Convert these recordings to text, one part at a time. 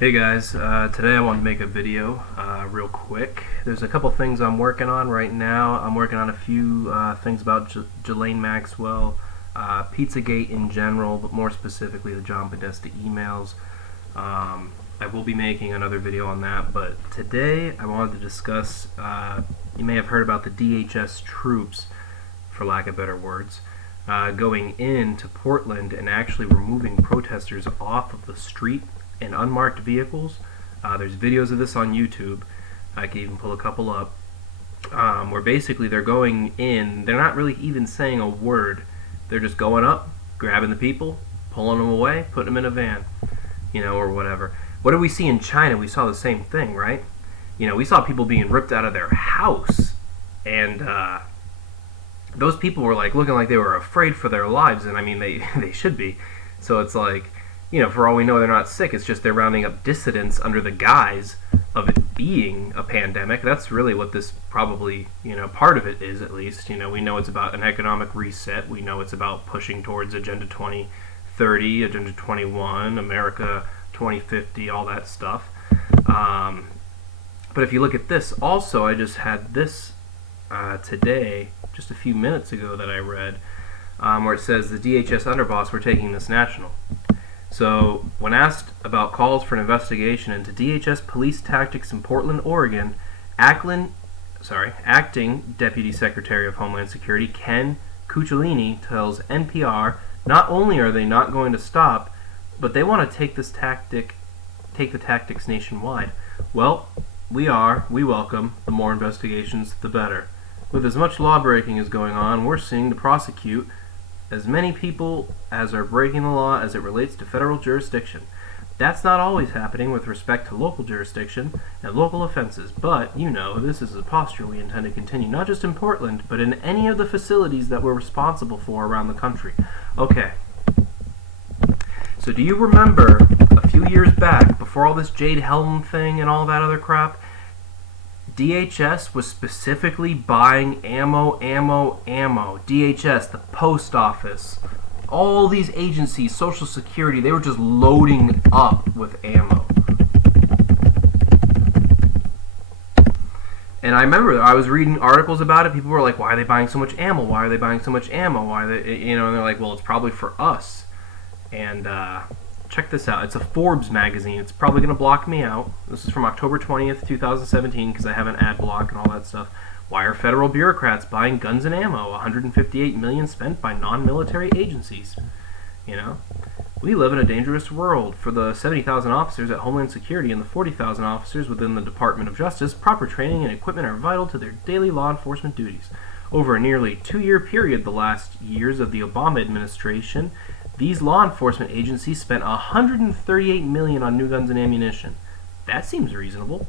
Hey guys, today I want to make a video real quick. There's a couple things I'm working on right now. I'm working on a few things about Ghislaine Maxwell, Pizzagate in general, but more specifically the John Podesta emails. I will be making another video on that, but today I wanted to discuss, you may have heard about the DHS troops, for lack of better words, going into Portland and actually removing protesters off of the street in unmarked vehicles. There's videos of this on YouTube. I can even pull a couple up, where basically they're going in, they're not really even saying a word. They're just going up, grabbing the people, pulling them away, putting them in a van, or whatever. What did we see in China? We saw the same thing, right? We saw people being ripped out of their house, and those people were looking like they were afraid for their lives, and I mean they should be. So it's like, for all we know, they're not sick. It's just they're rounding up dissidents under the guise of it being a pandemic. That's really what this probably, part of it is, at least. We know it's about an economic reset. We know it's about pushing towards Agenda 2030, Agenda 21, America 2050, all that stuff. But if you look at this, also, I just had this today, just a few minutes ago, that I read, where it says the DHS underboss were taking this national. So, when asked about calls for an investigation into DHS police tactics in Portland, Oregon, Acting Deputy Secretary of Homeland Security Ken Cucciolini tells NPR not only are they not going to stop, but they want to take the tactics nationwide. Well, we welcome. The more investigations, the better. With as much law-breaking as going on, we're seeing to prosecute as many people as are breaking the law as it relates to federal jurisdiction. That's not always happening with respect to local jurisdiction and local offenses, but, this is a posture we intend to continue, not just in Portland, but in any of the facilities that we're responsible for around the country. Okay. So do you remember a few years back, before all this Jade Helm thing and all that other crap, DHS was specifically buying ammo. DHS, the post office, all these agencies, Social Security, they were just loading up with ammo. And I remember I was reading articles about it. People were like, why are they buying so much ammo? Why are they buying so much ammo? Why are they, and they're like, well, it's probably for us. And check this out. It's a Forbes magazine. It's probably going to block me out. This is from October 20th, 2017, because I have an ad block and all that stuff. Why are federal bureaucrats buying guns and ammo? $158 million spent by non-military agencies. We live in a dangerous world. For the 70,000 officers at Homeland Security and the 40,000 officers within the Department of Justice, proper training and equipment are vital to their daily law enforcement duties. Over a nearly 2-year period, the last years of the Obama administration, these law enforcement agencies spent $138 million on new guns and ammunition. That seems reasonable.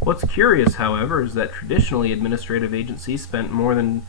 What's curious, however, is that traditionally administrative agencies spent more than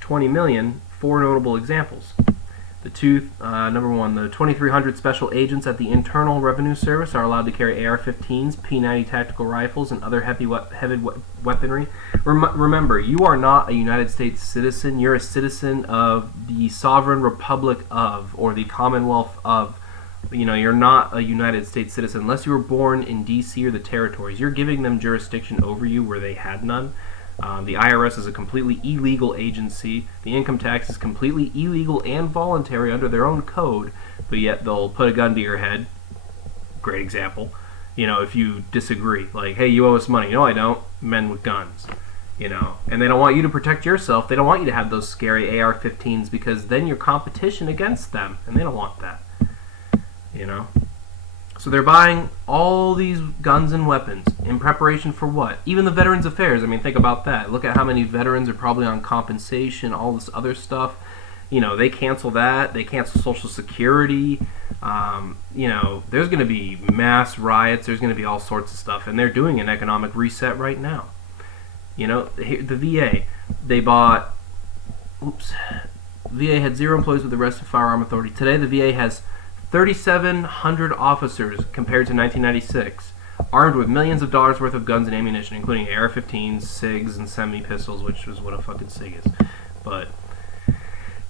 $20 million. Four notable examples. Number one, the 2,300 special agents at the Internal Revenue Service are allowed to carry AR-15s, P-90 tactical rifles, and other heavy weaponry. Remember, you are not a United States citizen. You're a citizen of the Sovereign Republic of, or the Commonwealth of. You're not a United States citizen unless you were born in D.C. or the territories. You're giving them jurisdiction over you where they had none. The IRS is a completely illegal agency. The income tax is completely illegal and voluntary under their own code, but yet they'll put a gun to your head. Great example. If you disagree, like, hey, you owe us money. No, I don't. Men with guns. And they don't want you to protect yourself. They don't want you to have those scary AR-15s because then you're competition against them, and they don't want that. So they're buying all these guns and weapons in preparation for what? Even the Veterans Affairs. I mean, think about that. Look at how many veterans are probably on compensation, all this other stuff. They cancel that. They cancel Social Security. There's going to be mass riots. There's going to be all sorts of stuff. And they're doing an economic reset right now. The VA, they bought... VA had 0 employees with the Arrested Firearm Authority. Today, the VA has 3,700 officers compared to 1996, armed with millions of dollars worth of guns and ammunition, including AR-15s, SIGs, and semi-pistols, which is what a fucking SIG is. But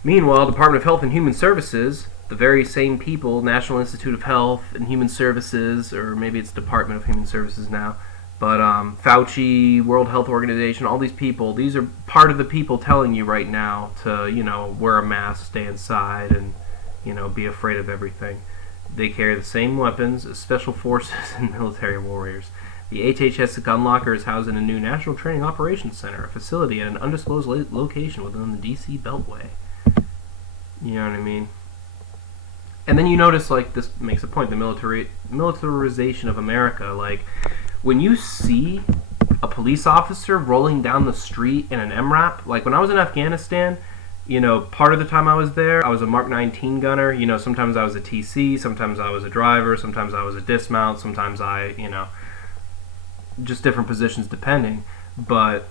meanwhile, Department of Health and Human Services the very same people, National Institute of Health and Human Services, or maybe it's Department of Human Services now, but Fauci, World Health Organization, all these people, these are part of the people telling you right now to, wear a mask, stay inside, and, be afraid of everything. They carry the same weapons as special forces and military warriors. The HHS gun locker is housed in a new National Training Operations Center, a facility at an undisclosed location within the D.C. Beltway. You know what I mean? And then you notice, this makes a point, the militarization of America. Like, when you see a police officer rolling down the street in an MRAP, like when I was in Afghanistan, part of the time I was there, I was a Mark 19 gunner. Sometimes I was a TC, sometimes I was a driver, sometimes I was a dismount, sometimes just different positions depending. But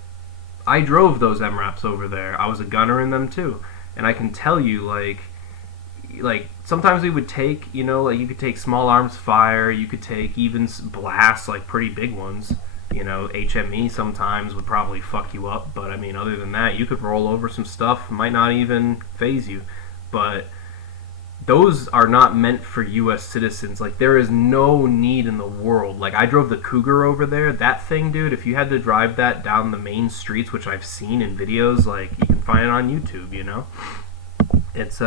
I drove those MRAPs over there. I was a gunner in them too. And I can tell you, like sometimes we would take, you could take small arms fire, you could take even blasts, like pretty big ones. HME sometimes would probably fuck you up, but I mean, other than that, you could roll over some stuff, might not even phase you. But those are not meant for U.S. citizens. Like, there is no need in the world. Like, I drove the Cougar over there. That thing, dude, if you had to drive that down the main streets, which I've seen in videos, like, you can find it on YouTube, It's,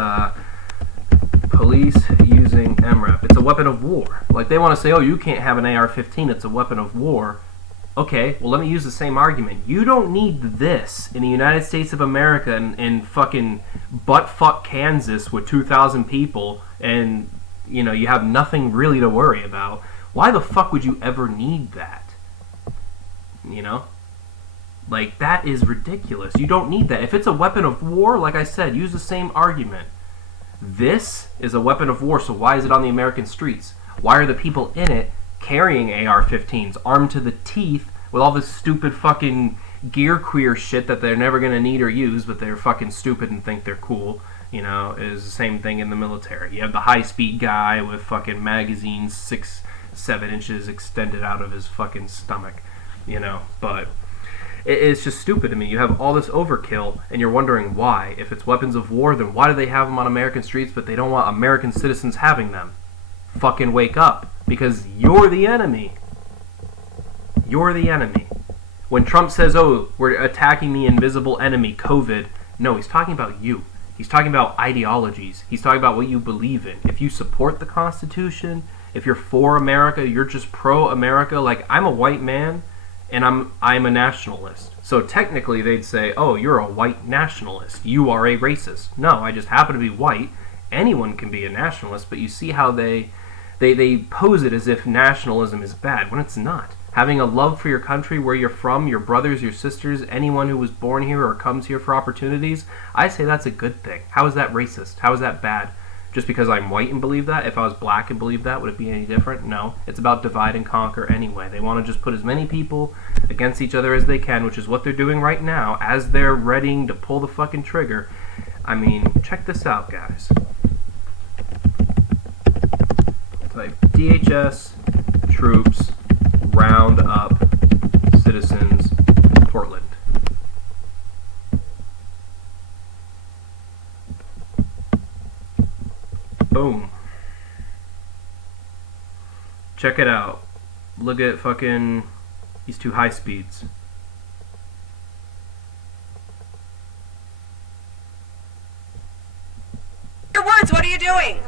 police using MRAP. It's a weapon of war. Like, they want to say, oh, you can't have an AR-15, it's a weapon of war. Okay, well, let me use the same argument. You don't need this in the United States of America in fucking butt-fuck Kansas with 2,000 people and, you have nothing really to worry about. Why the fuck would you ever need that? Like, that is ridiculous. You don't need that. If it's a weapon of war, like I said, use the same argument. This is a weapon of war, so why is it on the American streets? Why are the people in it carrying AR-15s, armed to the teeth, with all this stupid fucking gear queer shit that they're never going to need or use, but they're fucking stupid and think they're cool, is the same thing in the military. You have the high-speed guy with fucking magazines 6-7 inches extended out of his fucking stomach, but it's just stupid to me. You have all this overkill, and you're wondering why. If it's weapons of war, then why do they have them on American streets, but they don't want American citizens having them? Fucking wake up. Because you're the enemy. You're the enemy. When Trump says, oh, we're attacking the invisible enemy, COVID, no, he's talking about you. He's talking about ideologies. He's talking about what you believe in. If you support the Constitution, if you're for America, you're just pro-America. Like, I'm a white man, and I'm a nationalist. So technically they'd say, oh, you're a white nationalist. You are a racist. No, I just happen to be white. Anyone can be a nationalist, but you see how they pose it as if nationalism is bad, when it's not. Having a love for your country, where you're from, your brothers, your sisters, anyone who was born here or comes here for opportunities, I say that's a good thing. How is that racist? How is that bad? Just because I'm white and believe that? If I was black and believe that, would it be any different? No. It's about divide and conquer anyway. They want to just put as many people against each other as they can, which is what they're doing right now, as they're readying to pull the fucking trigger. I mean, check this out, guys. Type DHS troops round up citizens Portland. Boom. Check it out. Look at fucking these two high speeds. Your words, what are you doing?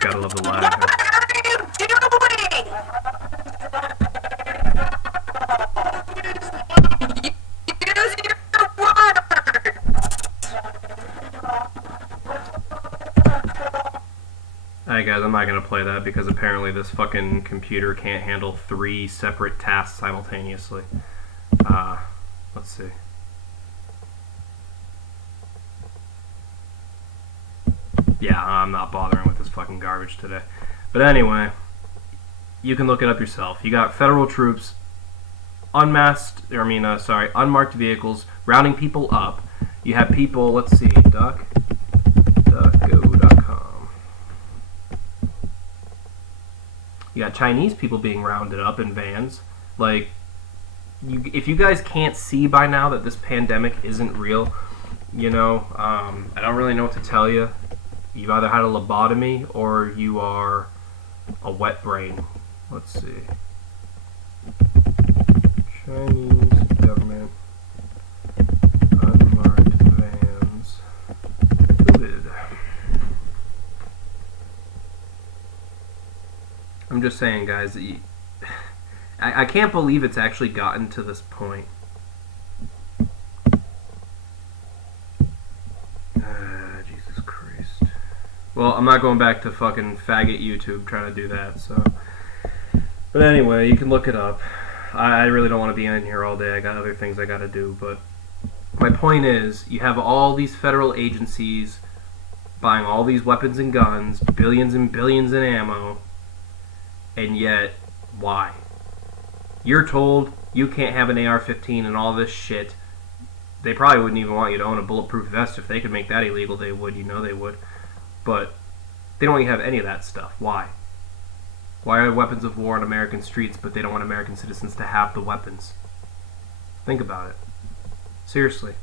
Gotta love the lag. What are you doing? Use your words. Alright guys, I'm not gonna play that because apparently this fucking computer can't handle 3 separate tasks simultaneously. Let's see. Yeah, I'm not bothering with this fucking garbage today. But anyway, you can look it up yourself. You got federal troops, unmarked vehicles, rounding people up. You have people, let's see, duck.go.com. You got Chinese people being rounded up in vans. Like, if you guys can't see by now that this pandemic isn't real, you know, I don't really know what to tell you. You've either had a lobotomy or you are a wet brain. Let's see. Chinese government unmarked vans looted. I'm just saying, guys, I can't believe it's actually gotten to this point. Jesus Christ. Well, I'm not going back to fucking faggot YouTube trying to do that, so. But anyway, you can look it up. I really don't want to be in here all day. I got other things I got to do, but my point is, you have all these federal agencies buying all these weapons and guns, billions and billions in ammo, and yet, why? You're told you can't have an AR-15 and all this shit. They probably wouldn't even want you to own a bulletproof vest. If they could make that illegal, they would. You know they would. But they don't want you to have any of that stuff. Why? Why are weapons of war on American streets, but they don't want American citizens to have the weapons? Think about it. Seriously.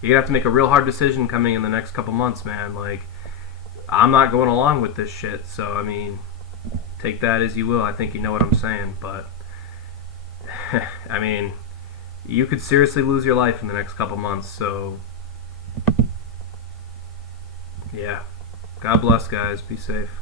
You're going to have to make a real hard decision coming in the next couple months, man. Like, I'm not going along with this shit, so, I mean, take that as you will. I think you know what I'm saying, but, I mean, you could seriously lose your life in the next couple months, so, yeah. God bless, guys. Be safe.